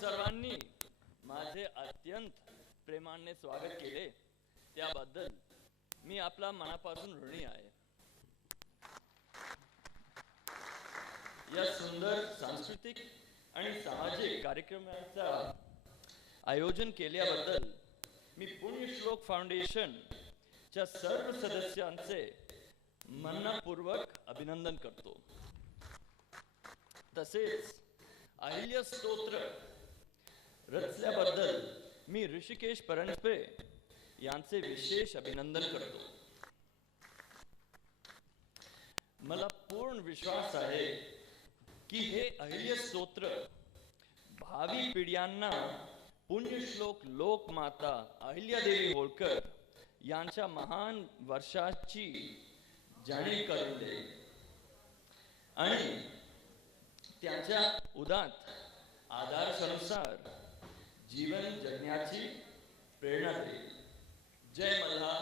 सर्वांनी माझे अत्यंत प्रेमाने स्वागत केले त्याबद्दल मी आपला मनापासून ऋणी आहे. या सुंदर सांस्कृतिक आणि सामाजिक कार्यक्रमाचा आयोजन केल्याबद्दल मी पुण्यश्लोक फाउंडेशनच्या सर्व सदस्यांचे मनपूर्वक अभिनंदन करतो. तसेच अहिल्या स्तोत्र रचल्याबद्दल मी ऋषिकेश परंजपे यांचे विशेष अभिनंदन करतो. मला पूर्ण विश्वास आहे की हे अहिल्या स्तोत्र भावी पिढ्यांना पुण्यश्लोक लोकमाता अहिल्यादेवी होळकर यांच्या महान वर्षाची जाणीव करून देईल आणि त्यांच्या उदात्त आदर्शानुसार जीवन जगण्याची प्रेरणा देईल. जय मल्हार.